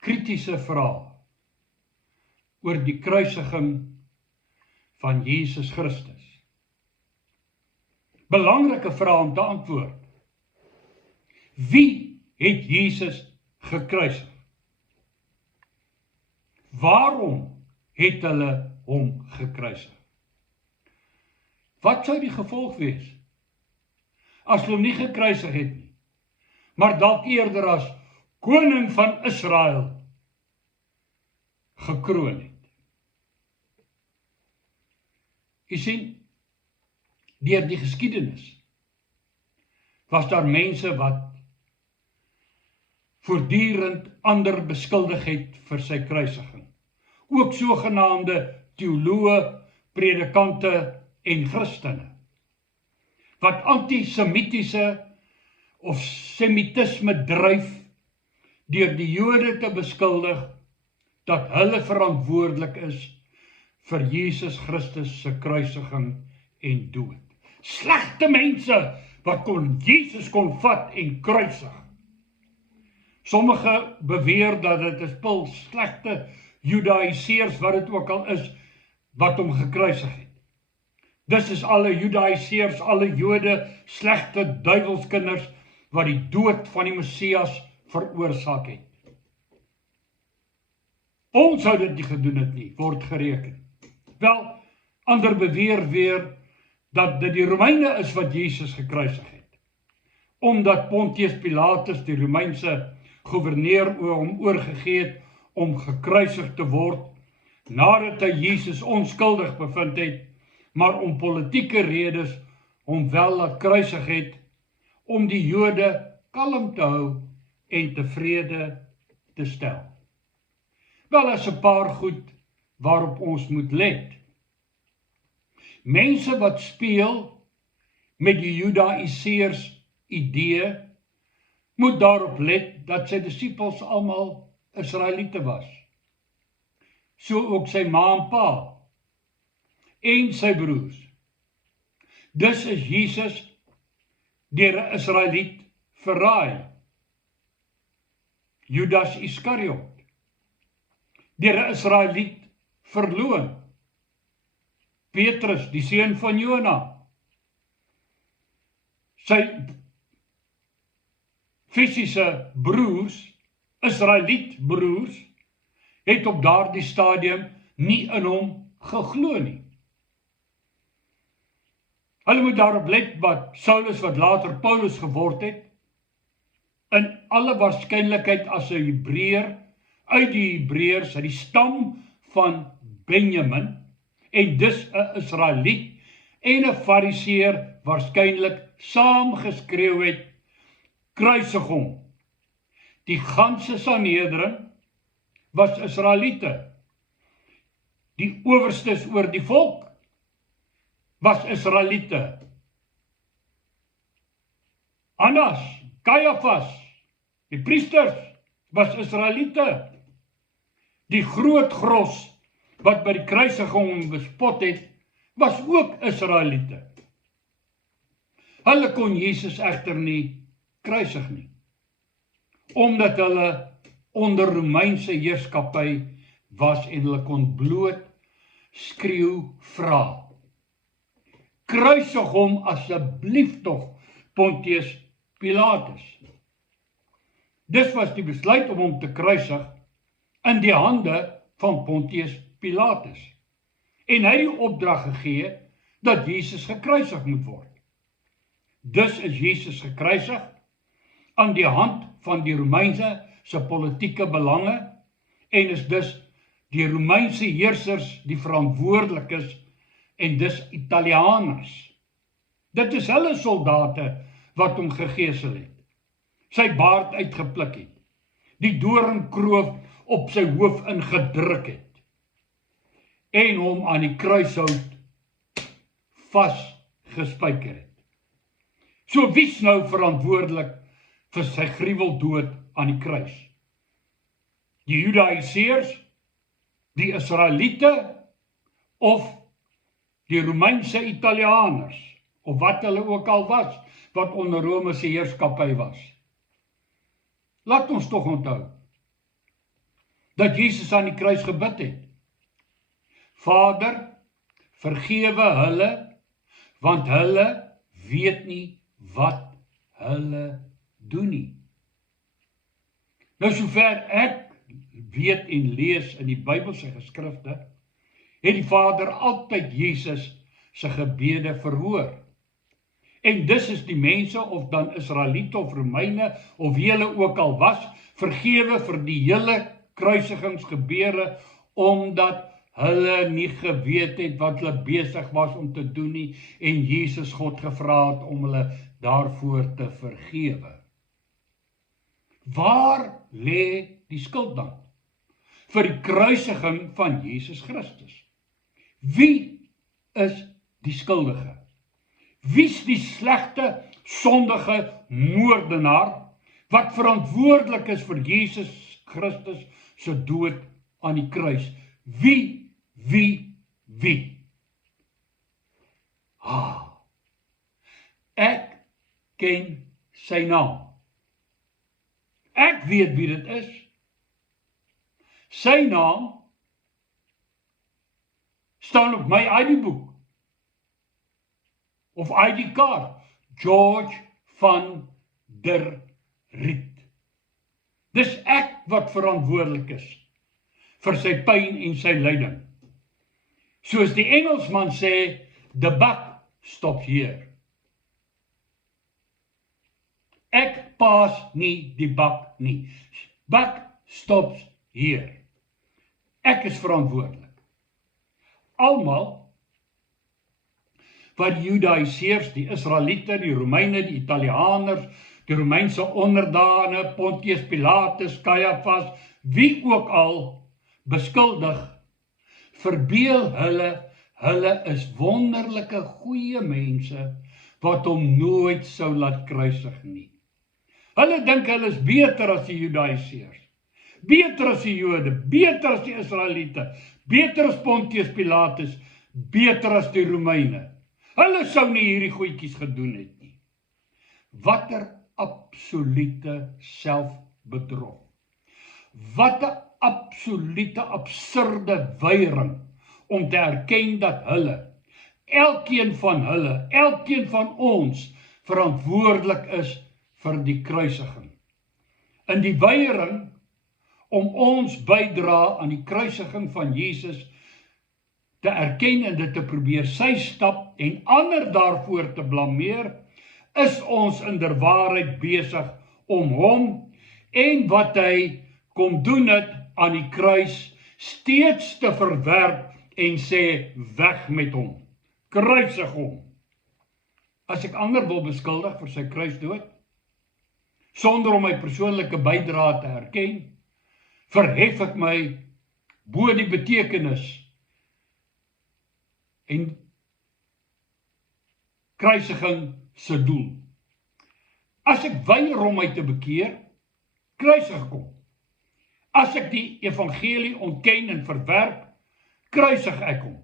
kritiese vrae oor die kruisiging van Jesus Christus. Belangrike vrae om te antwoord. Wie het Jesus gekruisig? Waarom het hulle hom gekruisig? Wat sou die gevolg wees as hulle hom nie gekruisig het nie, maar dalk eerder as koning van Israel gekroon het? Jy sien, deur die geskiedenis was daar mense wat voortdurend ander beskuldig het vir sy kruisiging. Ook sogenaamde teoloë, predikante en Christene, wat antisemitiese of semitisme dryf deur die Jode te beskuldig dat hulle verantwoordelik is vir Jesus Christus se kruisiging en dood. Slegte mense wat Jesus kon vat en kruisig. Sommige beweer dat dit 'n spul slegte Judaïseërs, wat dit ook al is, wat hom gekruisig het. Dis is alle Judaïseërs, alle Jode, slegte duiwelskinders wat die dood van die Messias veroorsaak het. Ons sou dit nie gedoen het nie, word gereken. Wel, ander beweer weer dat dit die Romeine is wat Jesus gekruisig het, omdat Pontius Pilatus, die Romeinse gouverneur, hom oorgegee het om gekruisig te word, nadat hy Jesus onskuldig bevind het, maar om politieke redes hom wel laat kruisig het, om die Jode kalm te hou en tevrede te stel. Wel, is 'n paar goed waarop ons moet let. Mense wat speel met die Judaïseërs idee, moet daarop let dat sy disippels almal Israeliete was. So ook sy ma en pa en sy broers. Dus is Jesus deur 'n Israeliet verraai. Judas Iskariot, deur 'n Israeliet verloon. Petrus, die seun van Jona, sy fisiese broers, Israeliet broers, het op daardie stadium nie in hom geglo nie. Hulle moet daarop let wat Saulus, wat later Paulus geword het, in alle waarskynlikheid as 'n Hebreër, uit die Hebreërs, uit die stam van Benjamin, en dus 'n Israeliet en 'n Fariseer waarskynlik saamgeskreeu het, kruisig hom. Die ganse Sanhedrin was Israeliete. Die owerstes oor die volk was Israeliete. Annas, Kajafas, die priesters was Israeliete. Die groot gros wat by die kruisiging bespot het, was ook Israeliete. Hulle kon Jesus egter nie kruisig nie, omdat hulle onder Romeinse heerskappy was en hulle kon bloot skreeu vra: kruisig hom asseblief tog, Pontius Pilatus. Dis was die besluit om hom te kruisig in die hande van Pontius Pilatus. En hy het die opdrag gegee dat Jesus gekruisig moet word. Dus is Jesus gekruisig aan die hand van die Romeinse se politieke belange en is dus die Romeinse heersers die verantwoordelik is en dus Italianers. Dit is hulle soldate wat hom gegeesel het, sy baard uitgepluk het, die doringkroof op sy hoof ingedruk het en hom aan die kruishout vasgespijker het. So wie's nou verantwoordelik vir sy gruweldood aan die kruis? Die Judaïseërs, die Israeliete of die Romeinse Italianers, of wat hulle ook al was, wat onder Rome se heerskappy was? Laat ons tog onthou, dat Jesus aan die kruis gebid het. Vader, vergewe hulle, want hulle weet nie wat hulle doen nie. Nou sover ek weet en lees in die Bybelse geskrifte, het die Vader altyd Jesus se gebede verhoor. En dis is die mense, of dan Israeliete of Romeine, of wie hulle ook al was, vergewe vir die hele kruisigingsgebeure, omdat hulle nie geweet het wat hulle besig was om te doen nie, en Jesus God gevra het om hulle daarvoor te vergewe. Waar lê die skuld dan? Vir die kruisiging van Jesus Christus. Wie is die skuldige? Wie is die slegte, sondige moordenaar wat verantwoordelik is vir Jesus Christus se dood aan die kruis? Wie? Ek ken sy naam. Ek weet wie dit is. Sy naam staan op my ID-boek. Of ID-kaart, George van der Riet. Dis ek wat verantwoordelik is vir sy pyn en sy lyding. Soos die Engelsman sê, the buck stops here. Ek paas nie die bak nie. Buck stops here. Ek is verantwoordelik. Almal wat die Judaïseërs, die Israeliete, die Romeine, die Italianers, die Romeinse onderdane, Pontius Pilatus, Caiaphas, wie ook al beskuldig, verbeel hulle is wonderlike goeie mense, wat hom nooit sou laat kruisig nie. Hulle dink hulle is beter as die Judaïseërs, beter as die Jode, beter as die Israeliete, beter as Pontius Pilatus, beter as die Romeine. Hulle sou nie hierdie goedjies gedoen het nie. Wat 'n absolute selfbedrog. Wat 'n absolute absurde weiering om te erken dat elkeen van ons verantwoordelik is vir die kruisiging. In die weiering om ons bydra aan die kruisiging van Jesus te erken en dit te probeer sy stap en ander daarvoor te blameer, is ons inderwaarheid besig om hom en wat hy kom doen het aan die kruis steeds te verwerp en sê weg met hom, kruisig hom. As ek ander wil beskuldig vir sy kruisdood, sonder om my persoonlike bydrae te erken, verhef ek my bo die betekenis en kruisiging se doel. As ek weier om my te bekeer, kruisig ek hom. As ek die evangelie ontken en verwerp, kruisig ek hom.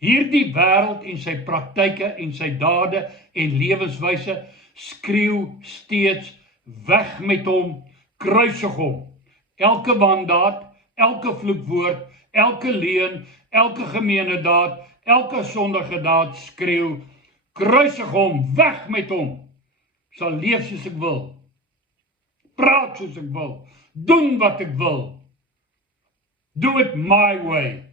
Hierdie wêreld en sy praktyke en sy dade en lewenswyse skreeu steeds weg met hom, kruisig hom. Elke wandaad, elke vloekwoord, elke leuen, elke gemeene daad, elke sondige daad skreeu, kruisig hom, weg met hom. Sal leef soos ek wil, praat soos ek wil, doen wat ek wil. Do it my way.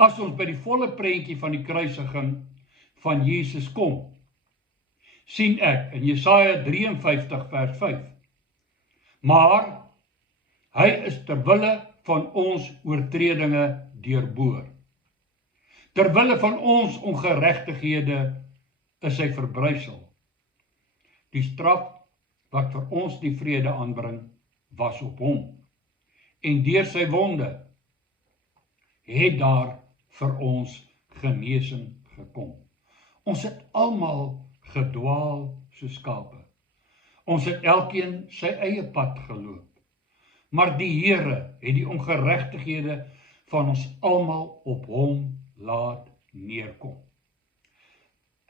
As ons by die volle prentjie van die kruisiging van Jesus kom, sien ek in Jesaja 53 vers 5, maar hy is terwille van ons oortredinge deurboor. Terwille van ons ongeregtighede is hy verbrysel. Die straf wat vir ons die vrede aanbring, was op hom. En deur sy wonde het daar vir ons genesing gekom. Ons het almal gedwaal soos skape. Ons het elkeen sy eie pad geloop. Maar die Here het die ongeregtighede van ons almal op hom laat neerkom.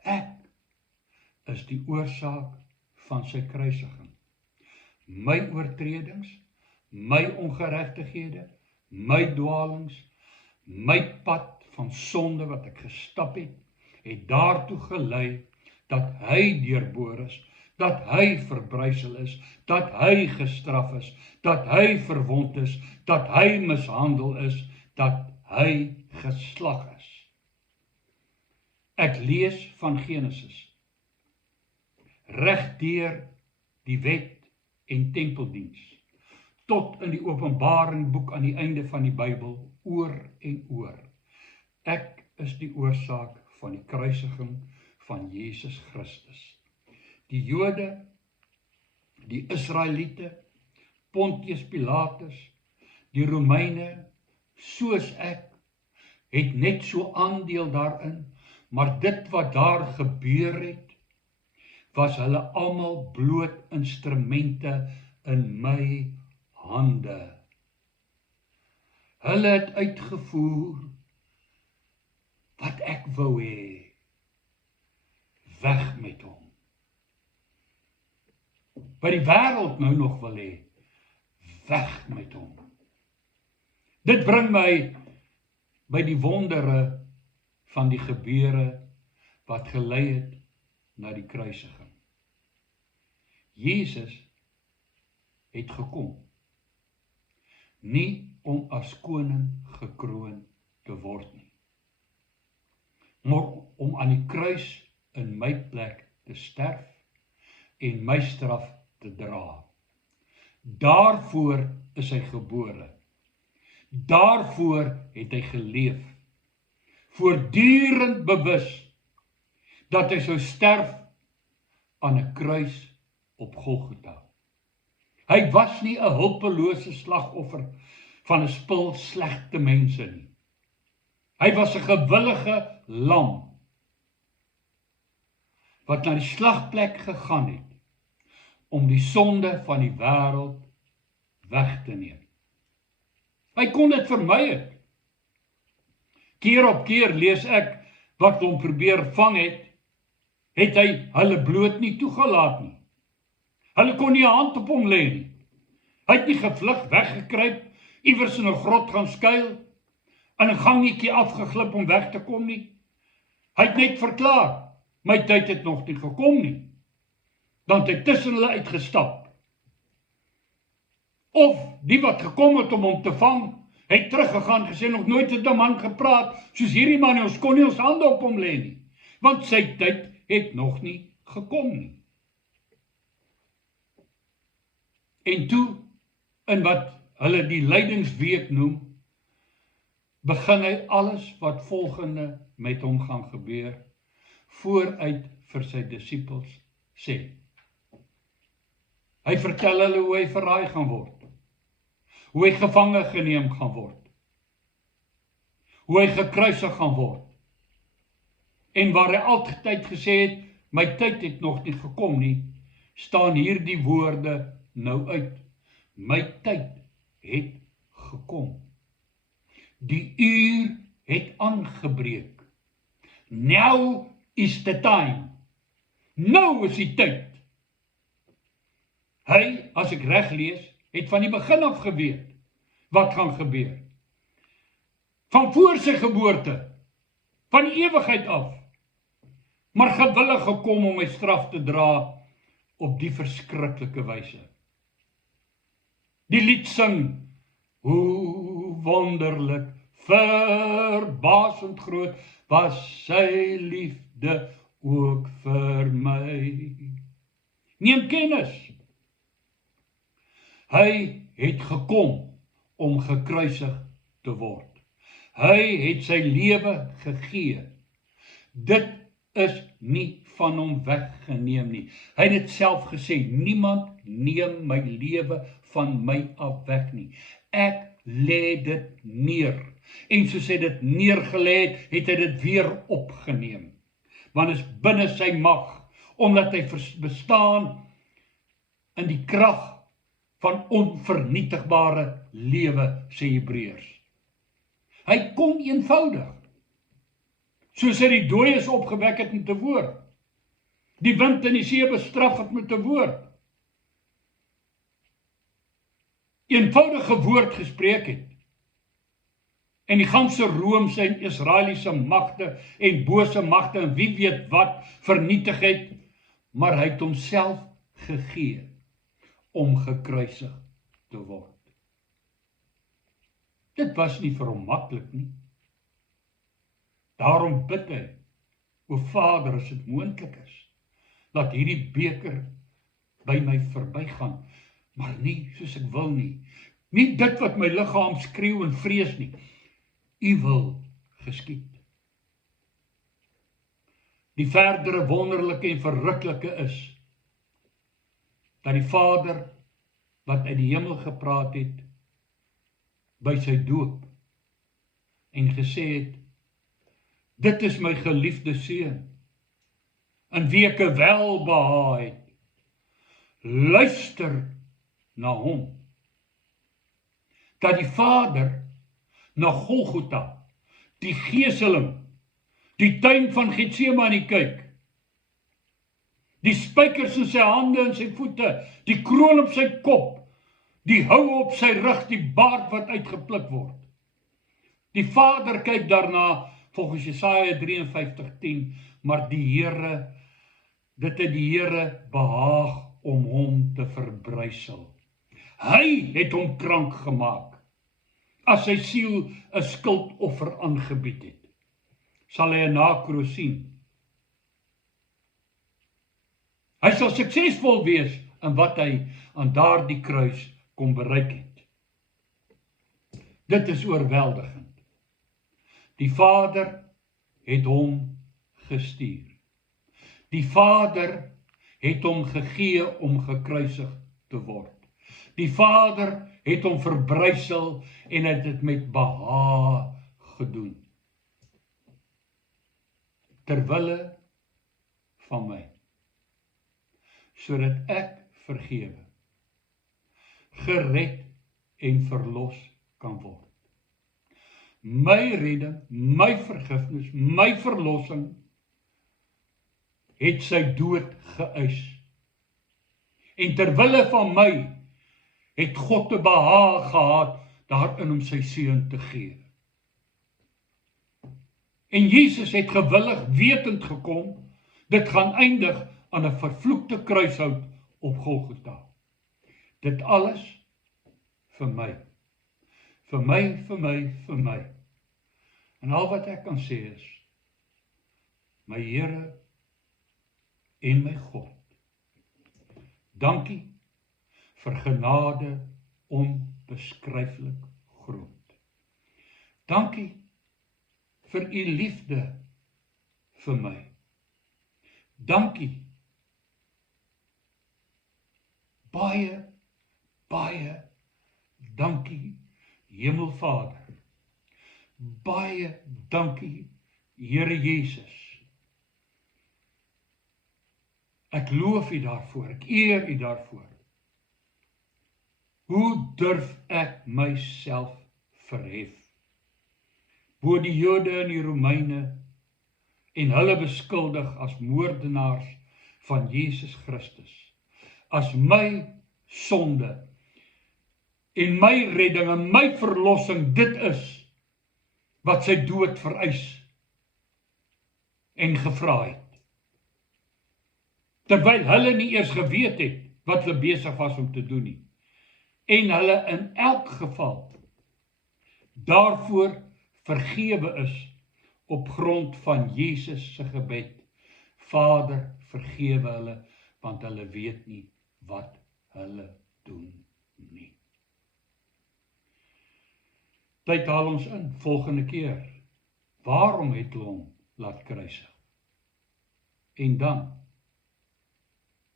Ek is die oorsaak van sy kruisiging. my oortredings, my ongeregtighede, my dwaalings, my pad van sonde wat ek gestap het daartoe gelei dat hy deurboor is, dat hy verbrysel is, dat hy gestraf is, dat hy verwond is, dat hy mishandel is, dat hy geslag is. Ek lees van Genesis, regdeur die wet en tempeldiens, tot in die Openbaring boek aan die einde van die Bybel, oor en oor. Ek is die oorsaak van die kruisiging van Jesus Christus. Die Jode, die Israeliete, Pontius Pilatus, die Romeine, soos ek, het net so aandeel daarin, maar dit wat daar gebeur het, was hulle almal bloot instrumente in my hande. Hulle het uitgevoer wat ek wou hê. Weg met hom. Wat die wêreld nou nog wil hê, weg met hom. Dit bring my by die wondere van die gebeure wat gelei het na die kruisiging. Jesus het gekom, nie om as koning gekroon te word nie, maar om aan die kruis in my plek te sterf en my straf te dra. Daarvoor is hy gebore. Daarvoor het hy geleef. Voortdurend bewus dat hy sou sterf aan 'n kruis op Golgotha. Hy was nie 'n hulpelose slagoffer van 'n spul slegte mense nie. Hy was 'n gewillige lam wat na die slagplek gegaan het om die sonde van die wêreld weg te neem. Hy kon dit vermy het. Keer op keer lees ek wat hom probeer vang het hy hulle bloot nie toegelaat nie. Hulle kon nie 'n hand op hom lê nie. Hy het nie gevlug, weggekruip, iewers in 'n grot gaan skuil, in 'n gangetjie afgeglip om weg te kom nie. Hy het net verklaar, my tyd het nog nie gekom nie. Dan het hy tussen hulle uitgestap. Of die wat gekom het om hom te vang, het teruggegaan, gesê nog nooit het 'n man gepraat, soos hierdie man, ons kon nie ons hande op hom lê nie, want sy tyd het nog nie gekom nie. En toe, in wat hulle die lydingsweek noem, begin hy alles wat volgende met hom gaan gebeur, vooruit vir sy disippels sê. Hy vertel hulle hoe hy verraai gaan word, hoe hy gevange geneem gaan word, hoe hy gekruisig gaan word, en waar hy altyd gesê het, my tyd het nog nie gekom nie, staan hier die woorde nou uit, my tyd het gekom. Die uur het aangebreek. Now is the time. Nou is die tyd. Hy, as ek reg lees, het van die begin af geweet wat gaan gebeur. Van voor sy geboorte, van die ewigheid af, maar gewillig gekom om my straf te dra op die verskriklike wyse. Die lied sing, hoe wonderlik, verbasend groot, was sy liefde ook vir my. Neem kennis. Hy het gekom om gekruisig te word. Hy het sy lewe gegee. Dit is nie van hom weggeneem nie. Hy het dit self gesê, niemand neem my lewe van my af weg nie. Ek lê dit neer. En soos hy dit neergelê het, het hy dit weer opgeneem. Want is binne sy mag, omdat hy bestaan in die krag van onvernietigbare lewe, sê Hebreërs. Hy kom eenvoudig, soos hy die dooies opgewek het met 'n woord, die wind en die see bestraf het met 'n woord. eenvoudige woord gespreek het en die ganse Romeinse en Israeliese magte en bose magte en wie weet wat vernietig het, maar hy het homself gegee om gekruisig te word. Dit was nie vir hom maklik nie. Daarom bid hy, o Vader, as dit moontlik is, laat hierdie beker by my verbygaan, maar nie soos ek wil nie. Nie dit wat my liggaam skreeu en vrees nie. U wil geskied. Die verdere wonderlike en verruklike is, dat die Vader, wat uit die hemel gepraat het, by sy doop, en gesê het, dit is my geliefde seun, in wie ek welbehae het, luister na hom. Dat die Vader na Golgotha, die geeseling, die tuin van Getsemane kyk, die spykers in sy hande en sy voete, die kroon op sy kop, die houe op sy rug, die baard wat uitgepluk word. Die Vader kyk daarna, volgens Jesaja 53:10, maar die Here, dit het die Here behaag om hom te verbrysel. Hy het hom krank gemaak, as sy siel 'n skuldoffer aangebied het. Sal hy 'n nakroos sien. Hy sal suksesvol wees in wat hy aan daardie kruis kom bereik het. Dit is oorweldigend. Die Vader het hom gestuur. Die Vader het hom gegee om gekruisig te word. Die Vader het hom verbrysel en het dit met behaag gedoen. Terwille van my, sodat ek vergewe, gered en verlos kan word. My redding, my vergifnis, my verlossing het sy dood geëis. En terwille van my het God te behaag gehad daarin om sy seun te gee. En Jesus het gewillig wetend gekom, dit gaan eindig aan 'n vervloekte kruishout op Golgotha. Dit alles vir my. Vir my, vir my, vir my. En al wat ek kan sê is, my Here en my God, dankie vir genade onbeskryflik groot. Dankie vir u liefde vir my. Dankie. Baie, baie dankie, Hemelvader. Baie dankie, Here Jesus. Ek loof u daarvoor, ek eer u daarvoor. Hoe durf ek myself verhef? Bo die Jode en die Romeine en hulle beskuldig as moordenaars van Jesus Christus, as my sonde en my redding en my verlossing dit is wat sy dood vereis en gevra het. Terwyl hulle nie eers geweet het wat hulle besig was om te doen nie. En hulle in elk geval daarvoor vergewe is op grond van Jesus se gebed. Vader, vergewe hulle, want hulle weet nie wat hulle doen nie. Tyd haal ons in, volgende keer. Waarom het hulle hom laat kruisig? En dan,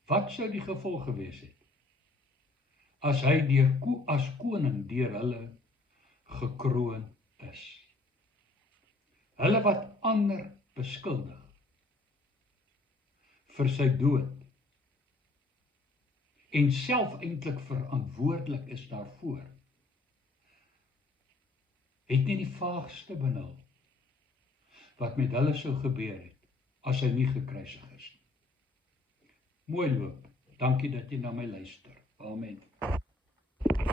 wat sou die gevolg gewees het, as hy as koning deur hulle gekroon is? Hulle wat ander beskuldig vir sy dood en self eintlik verantwoordelik is daarvoor, het nie die vaagste benul wat met hulle sou gebeur het as hy nie gekruisig is nie. Mooi loop. Dankie dat jy na my luister. Amen.